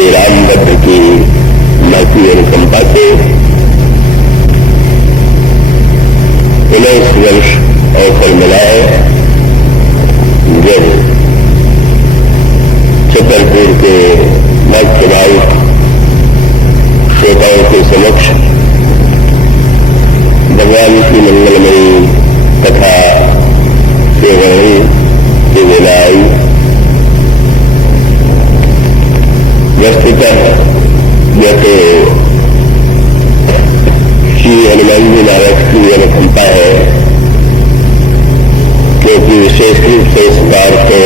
श्री रामभद्र की महती अनुकंपा से 19 वर्ष अवसर मिला है जब छतरपुर के नवप्रभावित श्रोताओं के समक्ष भगवान की मंगलमयी तथा सेवाएं की वेला आई। वस्तुतः यह तो श्री हनुमान जी महाराज की अनुकंपा है, क्योंकि विशेष रूप से इस बार तो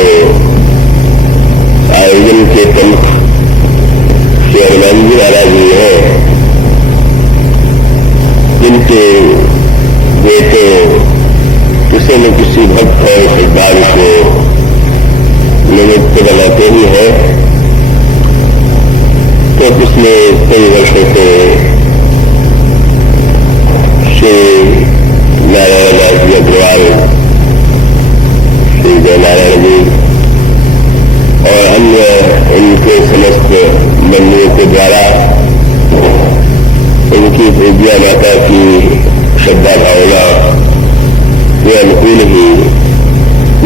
आयोजन के प्रमुख श्री हनुमान जी महाराज जी हैं, किंतु वे तो किसी न किसी भक्त और श्रद्धालु को निमित्त बनाते ही है। तो पिछले कई वर्षों से श्री नारायण दास जी अग्रवाल, श्री जयनारायण जी और अन्य उनके समस्त बंधुओं के द्वारा उनकी पूज्या माता की श्रद्धा भावना के अनुकूल ही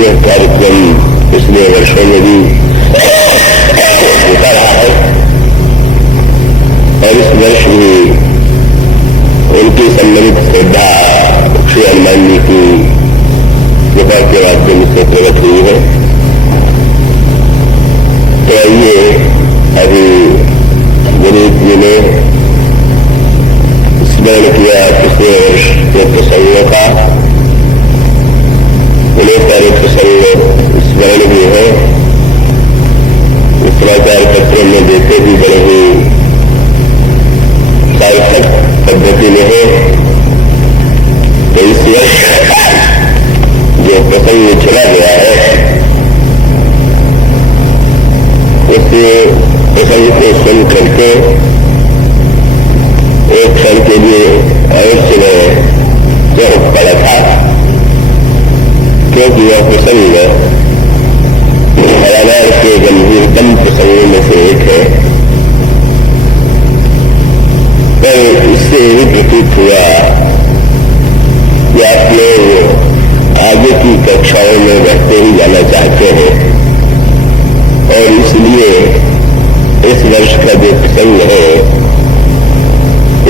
यह कार्यक्रम पिछले वर्षों में भी होता रहा है और इस वर्ष भी उनकी सम्मिलित श्रद्धा श्री हनुमान जी की कृपा के माध्यम से प्रकट हुई है। तो आइए अभी विनीत जी ने स्मरण किया पिछले वर्ष के प्रसंगों का, उन्हें सारे प्रसंग स्मरण भी है, समाचार पत्रों में देते भी बड़े ही सार्थक पद्धति में है। तो इस वर्ष जो प्रसंग चला गया है उस प्रसंग को सुन करके एक क्षण के लिए अवश्य में चौंक पड़ा था, क्योंकि यह प्रसंग रामायण के गंभीरतम प्रसंगों में से एक है। पर इससे ही प्रतीत हुआ कि आप लोग आगे की कक्षाओं में बढ़ते ही जाना चाहते हैं और इसलिए इस वर्ष का जो प्रसंग है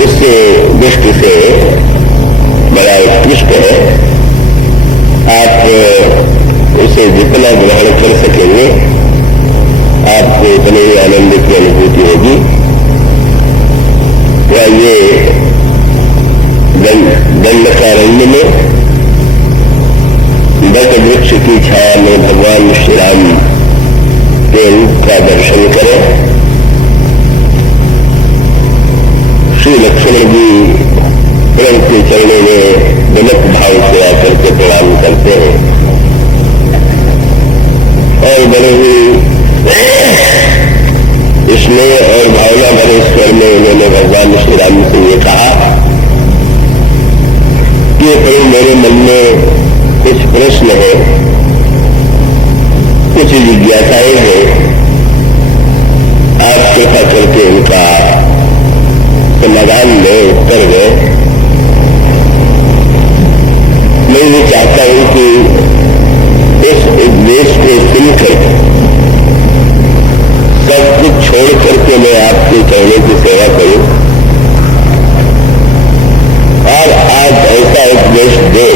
उस दृष्टि से बड़ा उत्कृष्ट है। आप उसे जितना ग्रहण कर सकेंगे आपको उतने ही आनंद की अनुभूति होगी। या ये दंडकारण्य में वट वृक्ष की छाया में भगवान श्री राम के रूप का दर्शन करें। श्री लक्ष्मण जी प्रेम के चरणों में विनम्र भाव से आकर के प्रणाम करते हैं और बड़े ही स्नेह और भावना भरे स्वर में उन्होंने भगवान श्री राम से ये कहा कि प्रभु मेरे मन में कुछ प्रश्न है, कुछ जिज्ञासाएं हैं, आप कृपा करके उनका समाधान में उत्तर दे। मैं ये चाहता हूं कि इस उपदेश को सुनकर सब कुछ छोड़ करके मैं आपके कहने की सेवा करूं और आज ऐसा उपदेश दे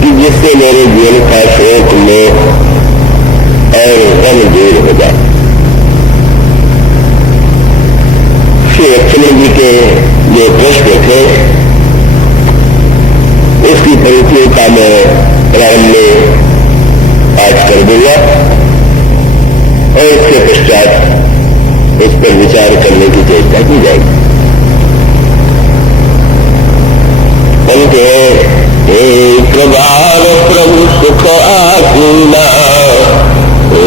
कि जिससे मेरे जीवन का शोक में और गम दूर हो जाए। श्री लक्ष्मण जी के जो प्रश्न थे उसकी पंक्तियों का मैं प्रारंभ में पाठ कर दूंगा और इसके पश्चात उस पर विचार करने की चेष्टा की जाएगी। पंक्ति एक बार प्रभु सुख आसीना,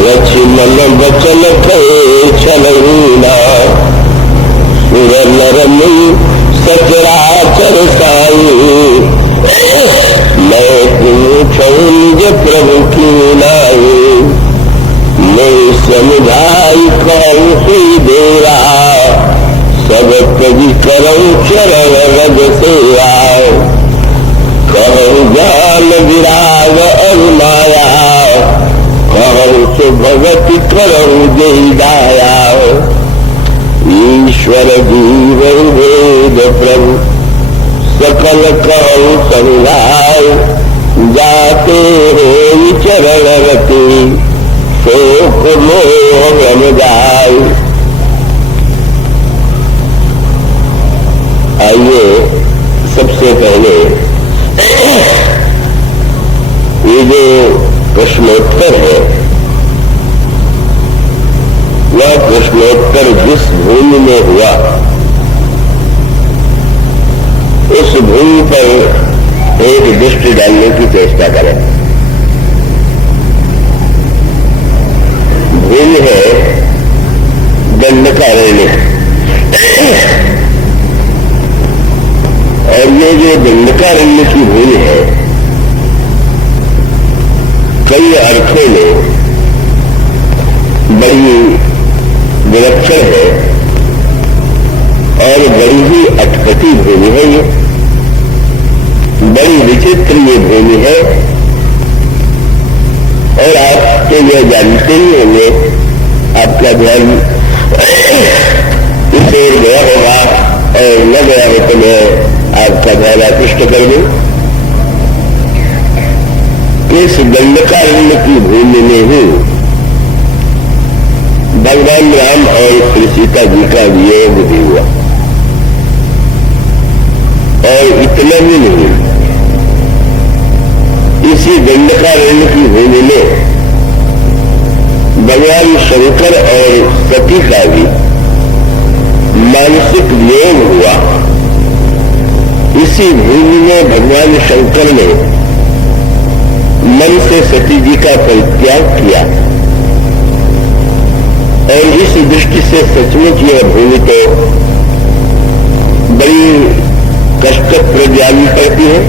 लक्ष्मण बचन थे छलना, सुर नर मुनि सचराचर साई, मैं पूछूं निज प्रभु की नाई, मैं समुझा जाई कहूँ श्री देवा, सब कवि करऊँ चरण रज सेवा। कहूँ ज्ञान विराग अरुमाया, कहूँ सो भगति करऊँ जय दाया। ईश्वर जीव वेद प्रभु, सकल कहूँ संगाय। जाते हो चरण रति, शोक मोह रम जाय। आइए सबसे पहले ये जो प्रश्नोत्तर है, वह प्रश्नोत्तर जिस भूमि में हुआ उस भूमि पर एक दृष्टि डालने की चेष्टा करें। भूमि है दंडकारण्य, और ये जो दंडकारण्य की भूमि है कई अर्थों में बड़ी विलक्षण है और बड़ी ही अटपटी भूमि है। ये बड़ी विचित्र ये भूमि है, और आप तो यह जानते ही होंगे, आपका ध्यान इस ओर गया होगा, और न गया हो तो मैं आपका ध्यान आकृष्ट कर दूं। इस दंडकारण्य की भूमि में ही भगवान राम और श्री सीता जी का वियोग भी हुआ। और इतना भी नहीं, इसी दंडकारण्य की भूमि में भगवान शंकर और सती का भी मानसिक वियोग हुआ। इसी भूमि में भगवान शंकर ने मन से सती जी का परित्याग किया, और इस दृष्टि से सचमुच यह भूमि तो बड़ी कष्टप्रद जानी पड़ती है,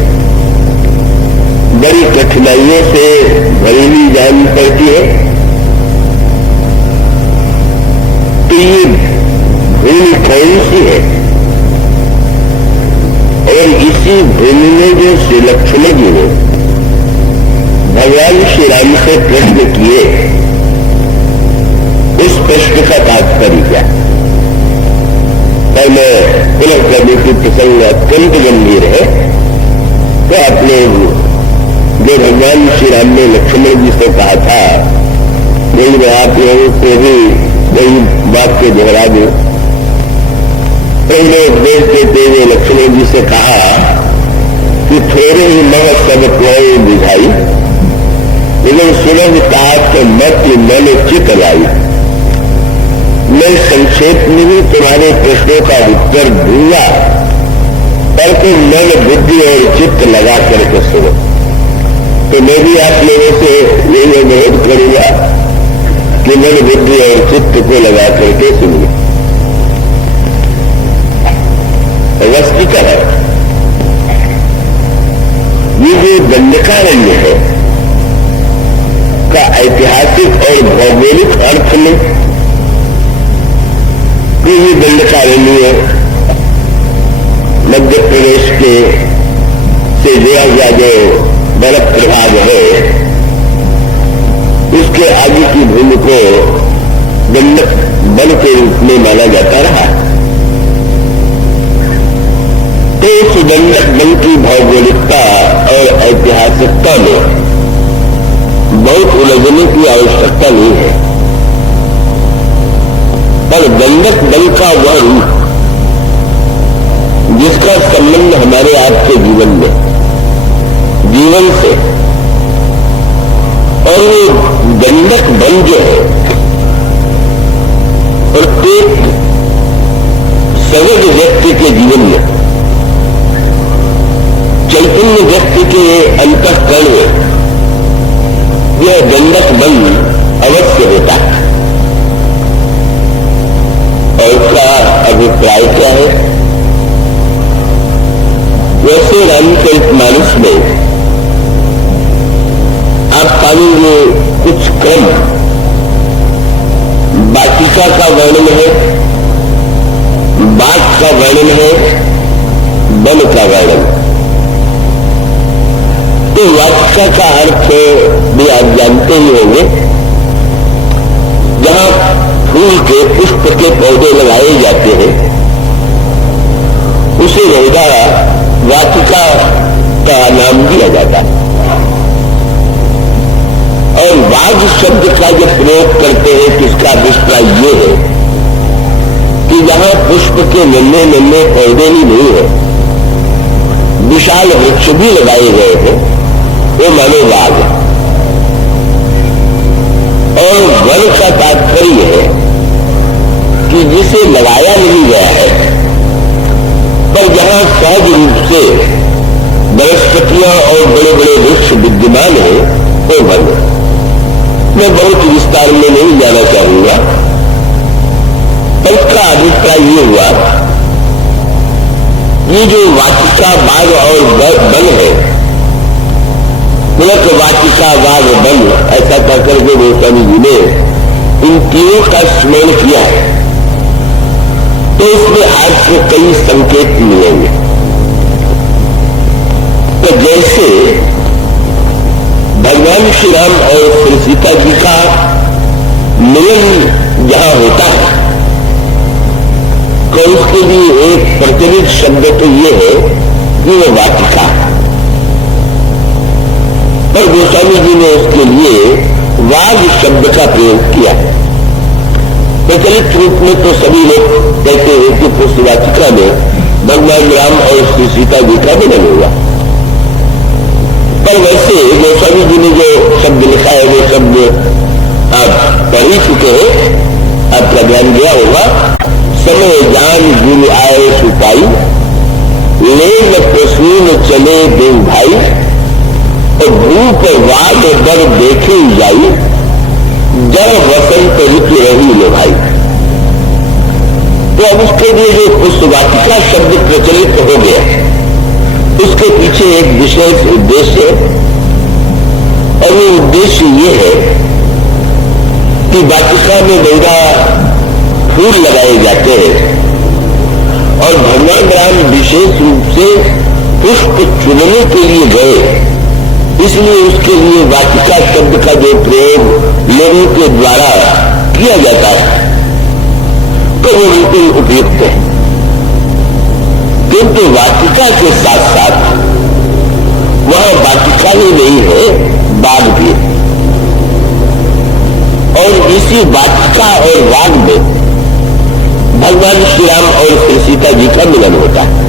बड़ी कठिनाइयों से भरेली जानी पड़ती है। तो ये भूमि कौन सी है? और इसी भूमि में जो श्री लक्ष्मण जी ने भगवान श्री राम से प्रश्न किए, उस प्रश्न का तात्पर्य क्या? पर मैं पुनः कहने की प्रसंग अत्यंत गंभीर है। तो आपने जो भगवान श्री राम ने लक्ष्मण जी से कहा था, वही मैं आप लोगों को भी वही वाक्य दोहरा दूं। पहले उपदेश देते हुए लक्ष्मण जी से कहा कि थोड़े ही मह सब कोई बुझाई, लेकिन सुलभ तात मत मन चित लाई। मैं संक्षेप में भी तुम्हारे प्रश्नों का उत्तर दूंगा, पर तुम मन बुद्धि और चित्त लगा करके सुनो। तो मैं भी आप लोगों से यही अनुरोध करूंगा कि मन बुद्धि और चित्त को लगा करके सुनिए। वस्तुतः ये जो दंडकारण्य है का ऐतिहासिक और भौगोलिक अर्थ में तो ये दंडकारण्य मध्य प्रदेश के से जुड़ा हुआ जो बर्फ प्रभाग है, उसके आगे की भूमि को दंडक वन के रूप में माना जाता रहा। तो उस दंडक वन की भौगोलिकता और ऐतिहासिकता में बहुत उलझने की आवश्यकता नहीं है, पर दंडक वन का वह रूप जिसका संबंध हमारे आपके जीवन से, और वो दंडक वन जो है प्रत्येक सजग व्यक्ति के जीवन में, चैतन्य व्यक्ति के अंतःकरण में यह दंडक वन अवश्य होता है। और उसका अभिप्राय क्या है? वैसे रामचरितमानस में आप पाएंगे कुछ क्रम वाटिका का वर्णन है, बाग का वर्णन है, वन का वर्णन। तो वाटिका का अर्थ भी आप जानते ही होंगे, जहां फूल के पुष्प के पौधे लगाए जाते हैं उसे रहेगा वाटिका का नाम दिया जाता है। और बाग शब्द का जब प्रयोग करते हैं तो इसका अभिप्राय ये है कि जहां पुष्प के नन्हे नन्हे पौधे ही नहीं है, विशाल वृक्ष भी लगाए गए हैं, वो मानो बाग है। और वन का तात्पर्य है कि जिसे लगाया नहीं गया है, पर जहां सहज रूप से वनस्पतियां और बड़े बड़े वृक्ष विद्यमान है, वो वन है। मैं बहुत विस्तार में नहीं जाना चाहूंगा, पर इसका अभिप्राय ये हुआ, ये जो वाटिका बाग और वन है, पुलक वाटिका बाग वन, ऐसा कहकर के गोस्वामी जी ने इन तीनों का स्मरण किया है। तो इसमें आपको कई संकेत मिलेंगे। तो जैसे भगवान श्री राम और श्री सीता जी का मिलन जहां होता है, तो उसके लिए एक प्रचलित शब्द तो ये है कि वो वाटिका है, पर गोस्वामी जी ने उसके लिए वाग शब्द का प्रयोग किया। प्रचलित रूप में तो सभी लोग कहते हैं कि पुष्प वाटिका में भगवान राम और श्री सीता जी का मिलन हुआ, पर वैसे गोस्वामी जी ने जो शब्द लिखा है वो शब्द आप पढ़ ही चुके हैं, आपका ध्यान गया होगा। समय जान गुरु आए सुपाई, ले न प्रसून चले देव भाई, और भूप वाद बर देखे जाई, जब वसंत ऋतु रही लो भाई। तो अब उसके लिए जो पुष्प वाटिका शब्द प्रचलित हो गया, उसके पीछे एक विशेष उद्देश्य है, और वो उद्देश्य ये है कि वाटिका में बहुधा फूल लगाए जाते हैं, और भगवान राम विशेष रूप से पुष्प चुनने के लिए गए, इसलिए उसके लिए वाटिका शब्द का जो प्रयोग लोगों के द्वारा किया जाता है, तो वो बिल्कुल उपयुक्त है। किंतु वाटिका के साथ साथ वहां वाटिका ही नहीं है, बाग भी है, और इसी वाटिका और बाग में भगवान श्री राम और श्री सीता जी का मिलन होता है।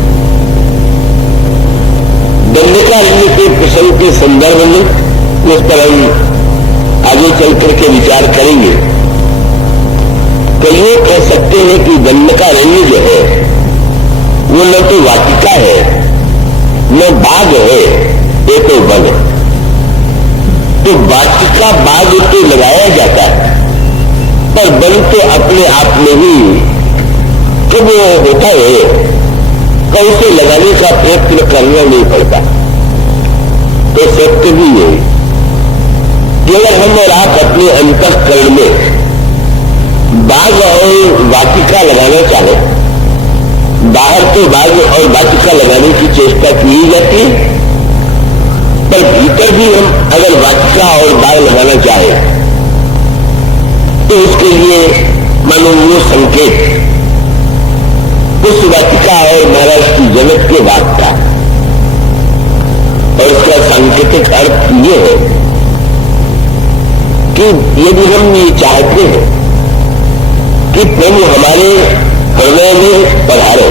दंडकारण्य के प्रसंग के संदर्भ में उस पर हम आगे चल करके विचार करेंगे। तो ये कह सकते हैं कि दंडकारण्य जो है वो न तो वाटिका है, न बाग है, ये तो वन है। तो वाटिका बाग तो लगाया जाता है, पर वन तो अपने आप में ही जब वो होता है तो उसे लगाने का प्रयत्न करना नहीं पड़ता। तो सत्य भी यही, केवल हम और आप अपने अंतःकरण में बाग और वाटिका लगाना चाहे, बाहर तो बाग और वाटिका लगाने की चेष्टा की ही जाती है, पर भीतर भी हम अगर वाटिका और बाग लगाना चाहे तो उसके लिए मानो वो संकेत उस वाटिका और महाराज की जगत के बात का, और इसका सांकेतिक अर्थ ये है कि यदि हम ये चाहते हैं कि प्रभु हमारे हृदय में पधारे,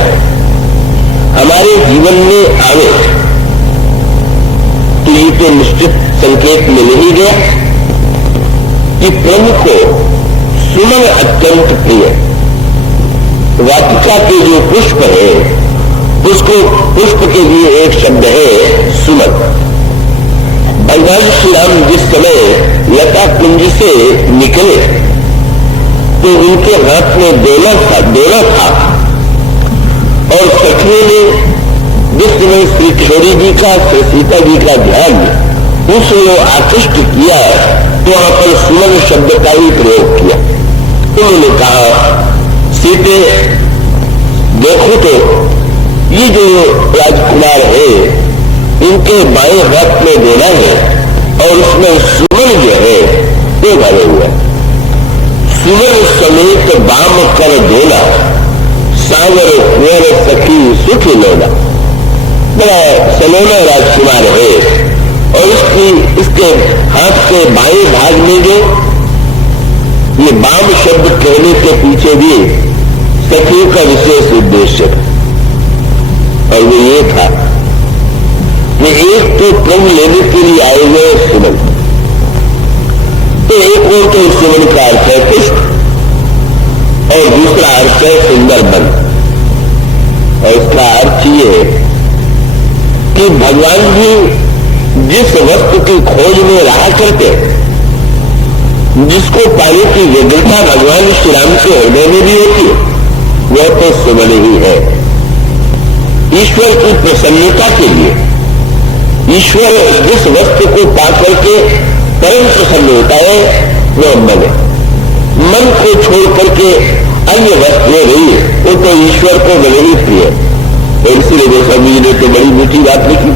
हमारे जीवन में आवे, तो ये तो निश्चित संकेत मिल ही गया कि प्रभु को सुमन अत्यंत प्रिय। वाटिका के जो पुष्प है उसको पुष्प के लिए एक शब्द है सुमन। भगवान श्री राम जिस समय लता कुंज से निकले तो उनके हाथ में डोला था, और सखियों ने जिस समय श्री किशोरी जी का, श्री सीता जी का ध्यान उसको आकृष्ट किया, तो वहां पर सुमन शब्द का ही प्रयोग किया। उन्होंने कहा, सीते देखो तो ये जो राजकुमार है इनके बाएं हाथ में देना है और उसमें सुमन जो है वो भरे हुआ है। सुमन समेत बाम कर देना, सावर कुंवर सखी सुख लेना। बड़ा सलोना राजकुमार है और इसके हाथ के बाएं भाग में जो ये बाम शब्द कहने के पीछे भी सखियों का विशेष उद्देश्य था और वो ये था कि एक तो प्रभु लेने के लिए आए हुए सुमन, तो एक और तो सुमन का अर्थ है पुष्प और दूसरा अर्थ है सुंदर बन। और इसका अर्थ ये है कि भगवान भी जिस वस्तु की खोज में रहा करते, जिसको पाने की व्यग्रता भगवान श्री राम के हृदय में भी होती है, वह तो सुमन ही है। ईश्वर की प्रसन्नता के लिए ईश्वर जिस वस्तु को पाकर के परम प्रसन्न होता है वह मन है। मन को छोड़ करके अन्य वस्तुएं रही वो तो ईश्वर को बड़े ही प्रिय है। तो इसलिए गोस्वामी जी ने तो बड़ी मीठी बात लिखी,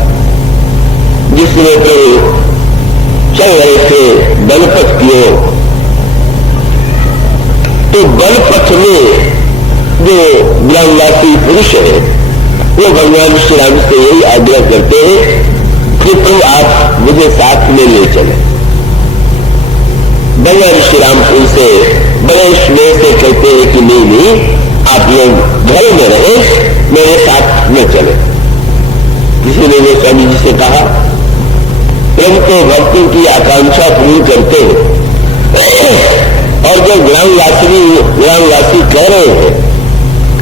जिसमें तो चल रहे थे बलपथ की ओर, तो बलपथ में जो ग्रामवासी पुरुष है वो भगवान श्री राम से यही आग्रह करते हैं कि तुम आप मुझे साथ में ले चले। भगवान श्री राम उनसे बड़े स्नेह से कहते हैं कि नहीं, आप लोग घर में रहे, मेरे साथ में चले। किसी ने गोस्वामी जी से कहा, प्रभु तो भक्तों की आकांक्षा पूरी करते हैं और जब ग्रामवासी कह रहे हैं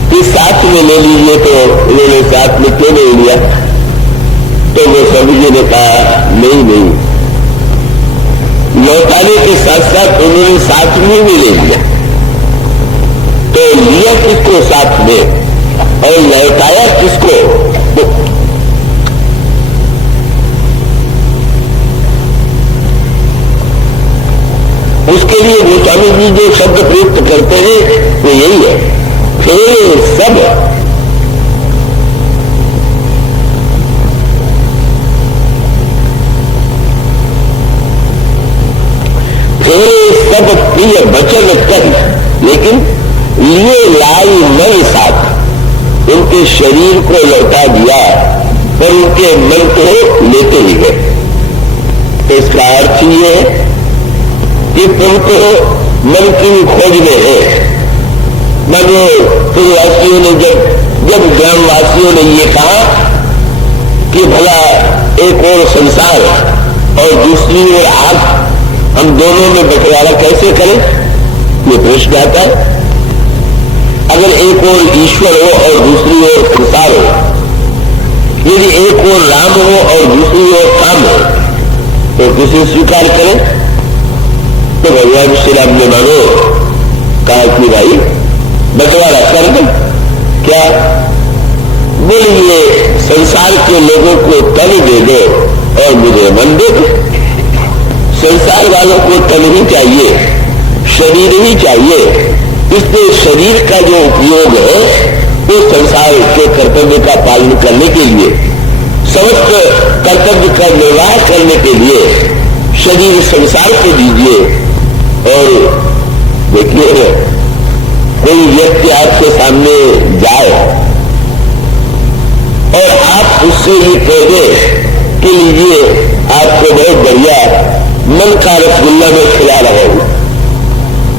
कि साथ में ले लीजिए, तो उन्होंने साथ में क्यों नहीं लिया? तो गोस्वामी जी ने कहा नहीं, लौटाने के साथ साथ उन्होंने साथ में भी ले लिया। तो लिया किसको साथ में और लौटाया किसको? उसके लिए गोस्वामी जी जो शब्द प्रयुक्त करते हैं वो यही है, फेरे सब सब प्रिय वचन कही, लेकिन लिए लाई मन साथ उनके शरीर को लौटा दिया और उनके मन को लेते ही गए। तो इसका अर्थ ये है कि तुम तो मन की खोज में है। मानो पूर्ववासियों ने जब ग्रामवासियों ने ये कहा कि भला एक और संसार और दूसरी ओर आग, हम दोनों में बंटवारा कैसे करें? ये प्रश्न आता है। अगर एक ओर ईश्वर हो और दूसरी ओर संसार हो, यदि एक ओर राम हो और दूसरी ओर काम हो, तो किसे स्वीकार करें? तो भगवान श्री राम ने मानो कहा कि भाई बंटवारा कर दो। क्या बोलिए, संसार के लोगों को तन दे दो और मुझे मन दे दो। संसार वालों को तन ही चाहिए, शरीर ही चाहिए। इसलिए शरीर का जो उपयोग है वो संसार के कर्तव्य का पालन करने के लिए, समस्त कर्तव्य का निर्वाह करने के लिए शरीर संसार को दीजिए। और देखिए, कोई व्यक्ति आपके सामने जाए और आप उससे ये कह दे कि लीजिए आपको बहुत बढ़िया मन का रसगुल्ला में खिला रहा हूं,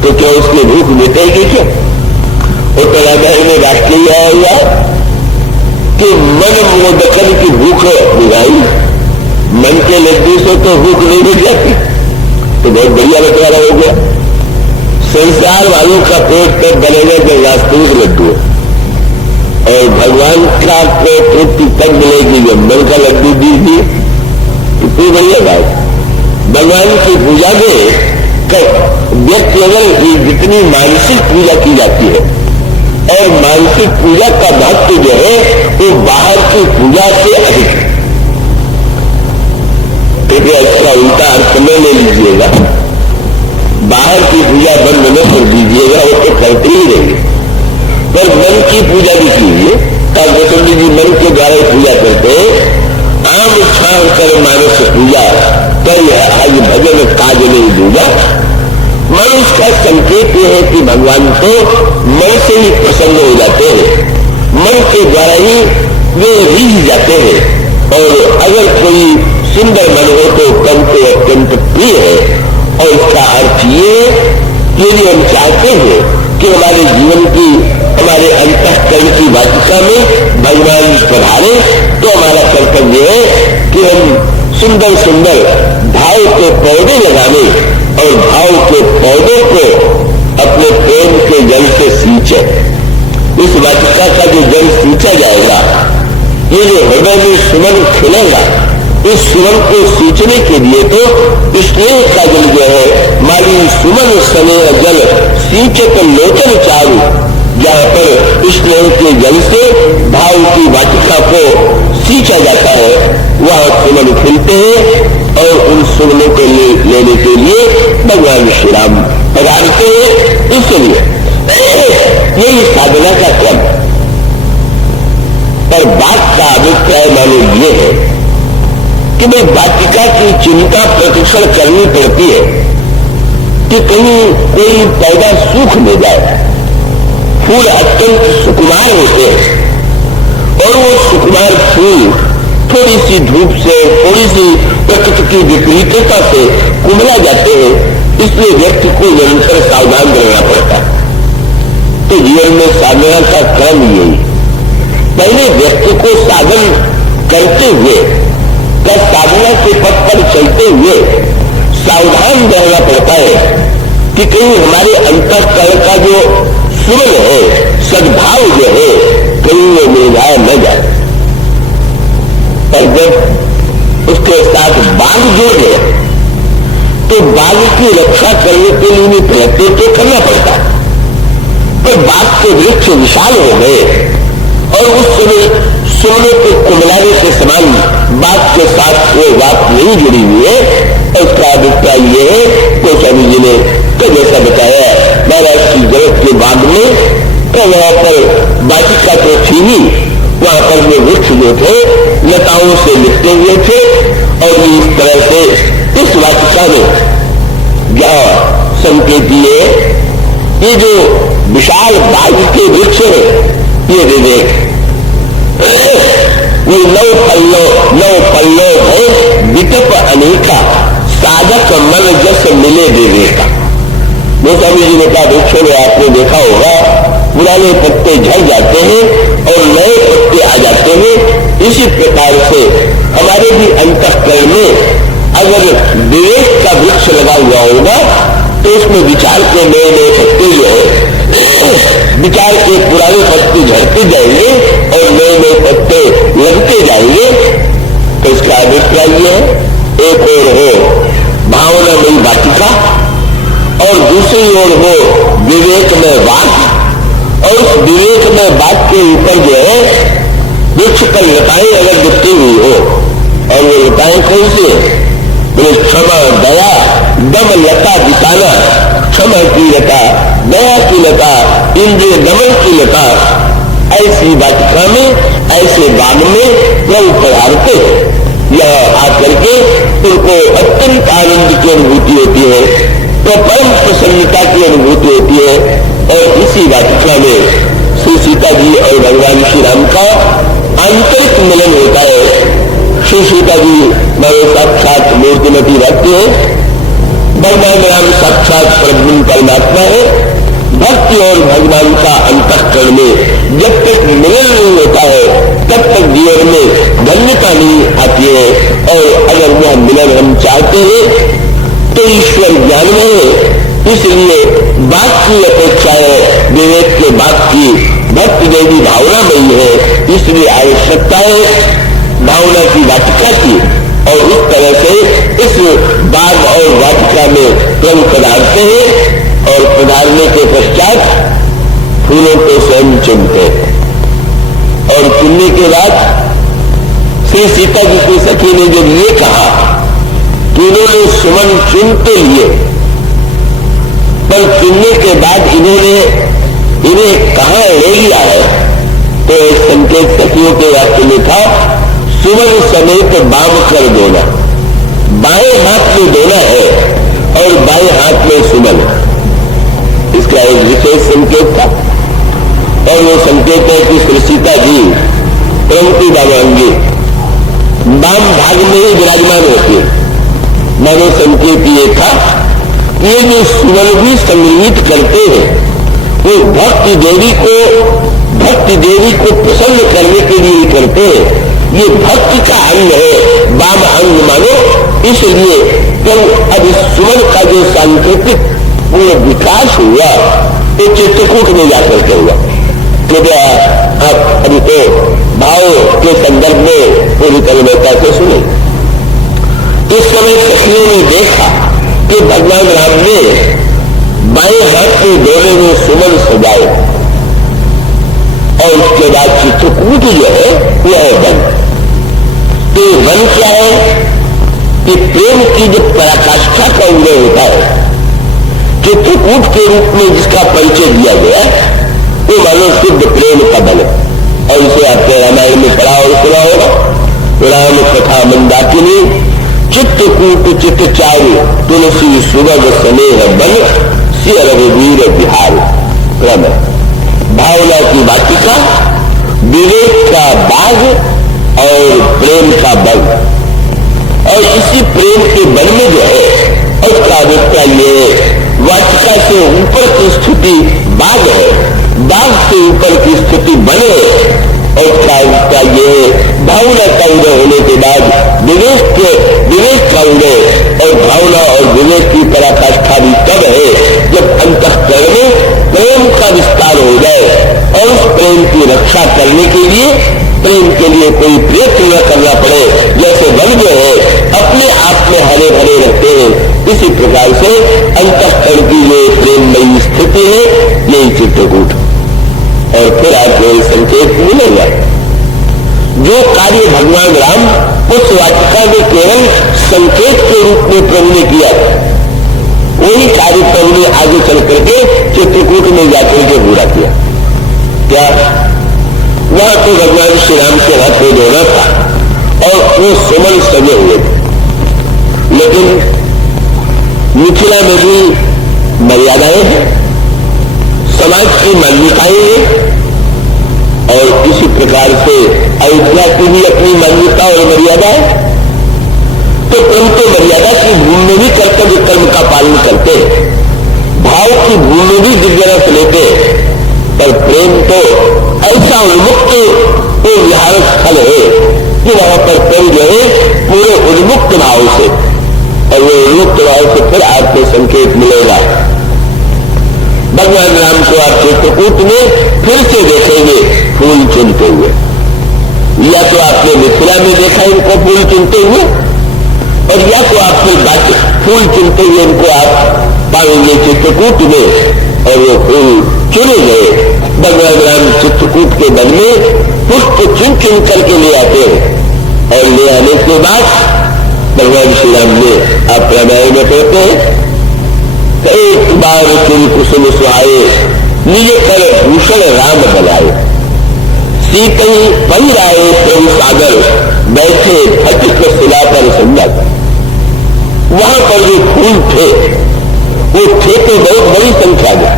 तो क्या उसकी भूख मिटेगी? क्या वो तो रामायण में वाक्य आएगा कि मन मोदकन की भूख बुझाई, मन के लड्डू से तो भूख नहीं मिट जाती। तो बहुत बढ़िया बंटवारा हो गया। संसार वालों का पेट तब बनेगा जब वास्तविक लड्डू है, और भगवान का तृप्ति तब मिलेगी जब मन का लड्डू दीजिए। कितनी बढ़िया बात। भगवान की पूजा में व्यक्ति अगर जितनी मानसिक पूजा की जाती है, और मानसिक पूजा का महत्व जो है वो बाहर की पूजा से अधिक है। कृपया इसका उल्टा अर्थ न ले लीजिएगा। बाहर की पूजा बंद न कर दीजिएगा, वो तो करते ही रहेंगे, पर मन की पूजा भी कीजिए। तब वसंत जी मन के द्वारा ही पूजा करते हैं। आम छाण कर मानस पूजा कर आज भजन काज नहीं दूजा। मन उसका संकेत यह है कि भगवान तो मन से ही प्रसन्न हो जाते हैं, मन के द्वारा ही वे रीझ जाते हैं। और अगर कोई सुंदर मन हो तो तन को अत्यंत प्रिय है। और इसका अर्थ ये कि यदि हम चाहते हैं कि हमारे जीवन की, हमारे अंतःकरण की वाटिका में भगवान पधारे, तो हमारा कर्तव्य है कि हम सुंदर सुंदर भाव के पौधे लगाने और भाव के पौधों को अपने प्रेम के जल से सींचे। इस वाटिका का जो जल सींचा जाएगा, ये जो हृदय में सुमन खिलेगा, इस सुमन को सींचने के लिए तो स्नेह का जल जो है, माली सुमन स्नेह जल सींचत लोचन चारू, जहां पर स्नेह के जल से भाव की वाटिका को सींचा जाता है, वहां सुमन खिलते हैं। और उन सुमनों को लेने के लिए भगवान श्री राम पधारते हैं। इसलिए यही साधना का क्रम। पर बात का अभिप्राय मानो ये है कि भाई वाटिका की चिंता प्रतिक्षण करनी पड़ती है कि कहीं कोई पौधा सूख न जाए। फूल अत्यंत सुकुमार होते हैं और वो सुकुमार फूल थोड़ी सी धूप से, थोड़ी सी प्रकृति की विपरीतता से कुमला जाते हैं। इसलिए व्यक्ति को निरंतर सावधान रहना पड़ता है। तो जीवन में साधना का क्रम यही, पहले व्यक्ति को साधन करते हुए या साधना के पथ पर चलते हुए सावधान रहना पड़ता है कि कहीं हमारे अंतःकरण का जो सुमन है, सद्भाव जो है, कहीं वो मुरझाया न जाए। पर जब उसके साथ बाघ जुड़ गए तो बाघ की रक्षा करने के लिए भी प्रयत्न तो करना पड़ता है। पर बाघ के वृक्ष विशाल हो गए और उस समय सोने के कुमलाने के समान बाघ के साथ वो बात नहीं जुड़ी हुई है। उसका अभिप्राय ये है, गोस्वामी जी ने तो जैसा बताया, महाराज की जगत के बाद में तो वहां पर वाटिका तो थी ही, वहां पर वो वृक्ष जो थे लताओं से लिपटे हुए थे। और इस तरह से इस वाटिका में जहां संकेत दिए, ये जो विशाल बाग के वृक्ष है, ये दे देख वो नौ पल्लो है विकप अनेका, साधक मन जस मिले दे देखा। गोस्वामी जी ने कहा, वृक्षों में आपने देखा होगा पुराने पत्ते झड़ जाते हैं और नए पत्ते आ जाते हैं। इसी प्रकार से हमारे भी अंतःकरण में अगर विवेक का वृक्ष लगा हुआ होगा तो उसमें विचार के नए नए पत्ते जो है, विचार के पुराने पत्ते झड़ते जाएंगे और नए नए पत्ते लगते जाएंगे। तो इसका अभिप्राय यह है, एक ओर हो भावना में वाटिका और दूसरी ओर हो विवेक में बात। और उस विवेक में बात के ऊपर जो है वृक्ष पर लताएं अगर दिखती हुई हो, और वो लताएं कौन सी है? क्षमा दया दम लता दिखाना, क्षमा की लता, दया की लता, इंद्रिय दमन की लता, ऐसी वाटिका में, ऐसे बाग में प्रभु पधारते यहाँ आकर के उनको अत्यंत आनंद की अनुभूति होती है, तो परम प्रसन्नता की अनुभूति होती है। और इसी वाटिका में श्री सीता जी और भगवान श्री राम का आंतरिक मिलन होता है। श्री सीता जी मानो साक्षात मूर्तिमती रहते हैं, भगवान राम साक्षात परब्रह्म परमात्मा है। भक्ति और भगवान का अंतःकरण में जब तक मिलन नहीं होता है तब तक जीवन में धन्यता नहीं आती है। और अगर वह मिलन हम चाहते हैं तो ईश्वर ज्ञान में है, इसलिए बात की अपेक्षा है विवेक के बात की, भक्त देवी भावना नहीं है, इसलिए आवश्यकता है भावना की वाटिका की। और इस तरह से इस बाग और वाटिका में प्रभु पधारते हैं और पधारने के पश्चात फूलों को स्वयं चुनते हैं। और चुनने के बाद श्री सीता जी की सखी ने जब ये कहा कि उन्होंने सुमन चुनते लिए, पर सुनने के बाद इन्हें कहां ले लिया है, तो एक संकेत सखियों के वाक्य में था, सुमन समेत बाम कर दोना, बाएं हाथ में दोना है और बाएं हाथ में सुमन। इसका एक विशेष संकेत था और वो संकेत है कि श्री सीता जी प्रमुखी बामांगी बाम भाग में ही विराजमान होती है। मानो संकेत ये था, ये जो सुमन भी संगीत करते हैं वो भक्ति देवी को प्रसन्न करने के लिए करते हैं। ये भक्ति का अंग है, वाम अंग मानो। इसलिए जब अब इस सुमन का जो सांकेतिक पूर्ण विकास हुआ तो चित्रकूट में जाकर के हुआ। कृपया आप हमको भाव के संदर्भ में पूरी तन्मयता से सुने। इस समय सखियों ने देखा कि भगवान राम ने बाएं हाथ में डोले में सुमन सजाए और उसके बाद चित्रकूट जो है वह वन। तो वन क्या है कि प्रेम की जो पराकाष्ठा का उदय होता है, चित्रकूट के रूप में जिसका परिचय दिया गया वो मानो शुद्ध प्रेम का बल। और इसे आपके रामायण में पढ़ा और सुना होगा, राम कथा मंदाकिनी चित्रकूट चित्त चारु तुलसी सुगध स्नेह बन सिय रघुवीर बिहार। क्रम भावना की वाटिका, विवेक का बाग और प्रेम का बल। और इसी प्रेम के बल में जो है उसका अभिप्राय ये, वाटिका से ऊपर की स्थिति बाग है, बाग से ऊपर की स्थिति बन है। और उसका अभिप्राय ये, भावना का उदय होने के बाद विवेक का उदय, और भावना और विवेक की पराकाष्ठा भी तब है जब अंतःकरण में प्रेम का विस्तार हो जाए और उस प्रेम की रक्षा करने के लिए प्रेम के लिए कोई प्रयत्न न करना पड़े। जैसे वन जो है अपने आप में हरे भरे रहते हैं, इसी प्रकार से अंतःकरण की जो प्रेममयी स्थिति है यही चित्रकूट। और फिर आपको संकेत मिलेगा, जो कार्य भगवान राम उस वाटिका में केवल संकेत के रूप में प्रभु ने किया, वही कार्य प्रभु ने आगे चल करके चित्रकूट में जाकर के पूरा किया। क्या वहां तो भगवान श्री राम के हाथ में धोना था और वो सुमन सजे हुए थे, लेकिन मिथिला में भी मर्यादाएं हैं, समाज की मान्यताएं हैं और इसी प्रकार से अयोध्या की भी अपनी मान्यता और मर्यादा है। तो प्रभु तो मर्यादा की भूमि में भी कर्तव्य कर्म का पालन करते, भाव की भूमि में भी दिव्यरस लेते, पर प्रेम तो ऐसा उन्मुक्त वो विहार स्थल है कि वहां पर प्रेम जो है पूरे उन्मुक्त भाव से, और वो उन्मुक्त भाव से फिर आपको संकेत मिलेगा। भगवान राम को आप चित्रकूट में फिर से देखेंगे फूल चुनते हुए, या तो आपने मिथिला में देखा इनको फूल चुनते हुए, और या तो आप फिर बाकी फूल चुनते हुए इनको आप पाएंगे चित्रकूट में, और वो फूल चुने गए। भगवान राम चित्रकूट के वन में पुष्प चुन चुन करके ले आते हैं, और ले आने के बाद भगवान श्री राम ने आप रामायण में कहते हैं, एक बार चुन कुसुम सुहाए निज कर भूषण राम बनाए, सीतई पहिराए प्रभु सागर बैठे फटिक शिला पर सुंदर। वहां पर जो फूल थे वो थे तो बहुत बड़ी संख्या में,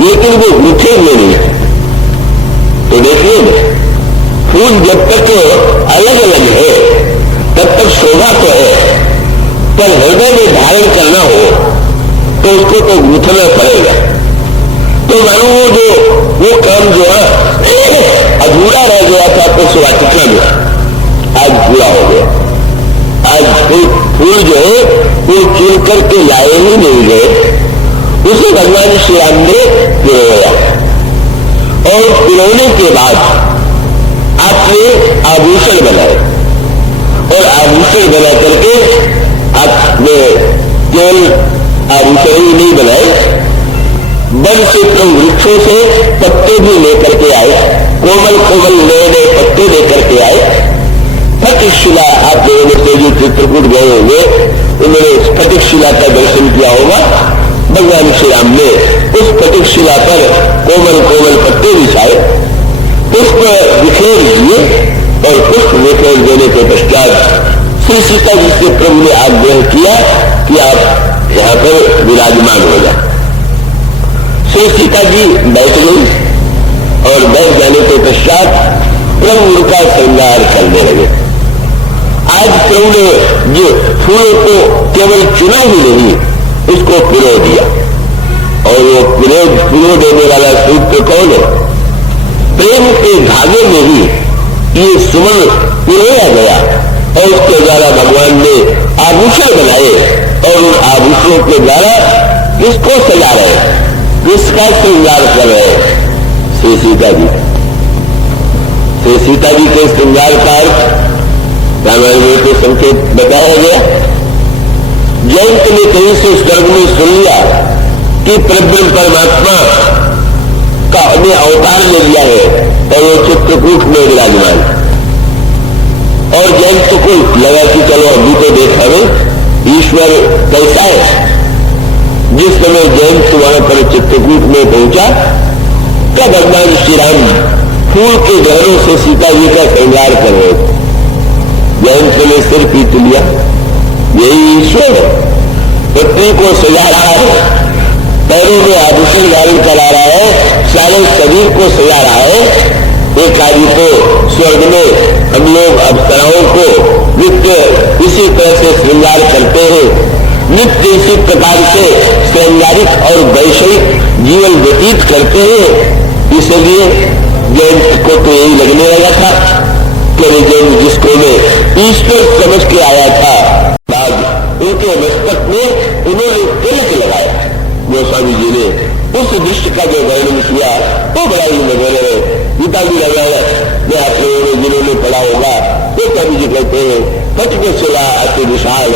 लेकिन वो उठे हुए नहीं थे। तो देखिए फूल जब तक अलग अलग है तब तक शोभा तो है, पर हृदय में धारण करना हो तो उसको तो गूंथना पड़ेगा। तो मानो वो काम जो है अधूरा रह गया था उस वाटिका में, आज पूरा हो गया। आज फूल जो है वो चुन करके लाए ही नहीं गए, उसे भगवान श्री राम ने पिरोया, और पिरोने के बाद आपने आभूषण बनाए, और आभूषण बना करके आपने केवल आभूषण ही नहीं बनाए, वन से वृक्षों से पत्ते भी लेकर के आए, कोमल कोमल नए नए पत्ते लेकर के आए। फटिक शिला, आप लोगों ने जो चित्रकूट गए होंगे उन्होंने स्फटिक शिला का दर्शन किया होगा, भगवान श्री राम ने उस फटिक शिला पर कोमल कोमल पत्ते बिछाए, पुष्प बिखेर दिए और पुष्प बिखेर देने के पश्चात श्री सीता जी से प्रभु ने आग्रह किया कि आप यहां पर विराजमान हो जाए। श्री सीता जी बैठ गई और बैठ जाने के पश्चात प्रभु उनका श्रृंगार करने लगे। आज प्रभु ने जो फूलों को केवल चुना ही नहीं, उसको पिरो दिया। और वो पिरो देने वाला सूत्र कौन है? प्रेम के धागे में ही ये सुमन पिरोया गया और उसके द्वारा भगवान ने आभूषण बनाए और उन आभूषणों के द्वारा किसको सजा रहे, किसका श्रृंगार कर रहे? श्री सीता जी। श्री सीता जी के श्रृंगार का अर्थ रामायण में तो संकेत बताया गया। जयंत ने कहीं से स्वर्ग में सुन लिया कि परब्रह्म परमात्मा का ने अवतार ले लिया है और वो चित्रकूट में विराजमान। और जयंत को लगा कि चलो अभी तो देखा नहीं ईश्वर कैसा है। जिस समय जयंत वहां पर चित्रकूट में पहुंचा तब भगवान श्री राम फूल के गहरों से सीता जी का श्रृंगार कर रहे थे। जयंत ने सिर पीट लिया, यही ईश्वर पत्नी को सजा रहा है, पैरों में आभूषण धारण करा रहा है, सारे शरीर को सजा रहा है। एक आदि को स्वर्ग में हम लोग अप्सराओं को नित्य इसी तरह से श्रृंगार करते हैं, नित्य इसी प्रकार से श्रृंगारिक और वैषयिक जीवन व्यतीत करते हैं। इसलिए जयंत को तो यही लगने लगा था कि जयंत जिसको मैं ईश्वर समझ के आया था, बाद उनके मस्तक में उन्होंने तिलक लगाया। गोस्वामी जी ने उस दृश्य का जो वर्णन किया वो बड़ा ही मधुर है। गीता जी लगाया मैं आप लोगों ने जिन्होंने पढ़ा होगा वो कवि जी कहते हैं, पटक शिला अति विशाल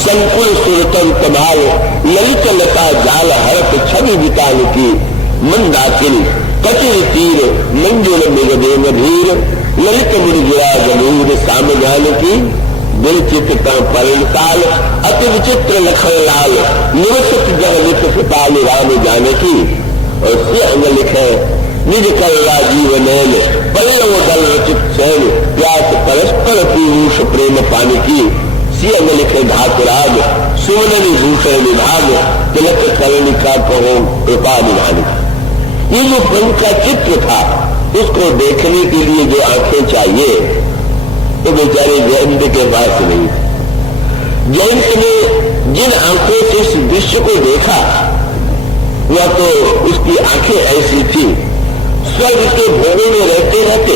संकुल सुरतम कमाल ललित लता जाल हरत छवि वितान की मंदाकिल कटिर तीर मंजुल मृगदेव धीर ललित मुनिगिरा गंभीर सामजान की दिलचित परिणसाल अति विचित्र लखन लाल निवसित जगलित कृपाल राम जानकी। और से अंग लिखे निज कर राजीव नैन पल्लव दल रचित सैन प्यास परस्पर पीयूष प्रेम पानी की। सी अंग लिखे धातुराग सुवन भूषण विभाग तिलक कर्णिका कहो कृपा निधानी। ये जो प्रभु का चित्र था उसको देखने के लिए जो आंखें चाहिए तो बेचारे जयंत के पास नहीं थे। जयंत ने जिन आंखों से इस दृश्य को देखा वह तो उसकी आंखें ऐसी थी, स्वर्ग के भोगों में रहते रहते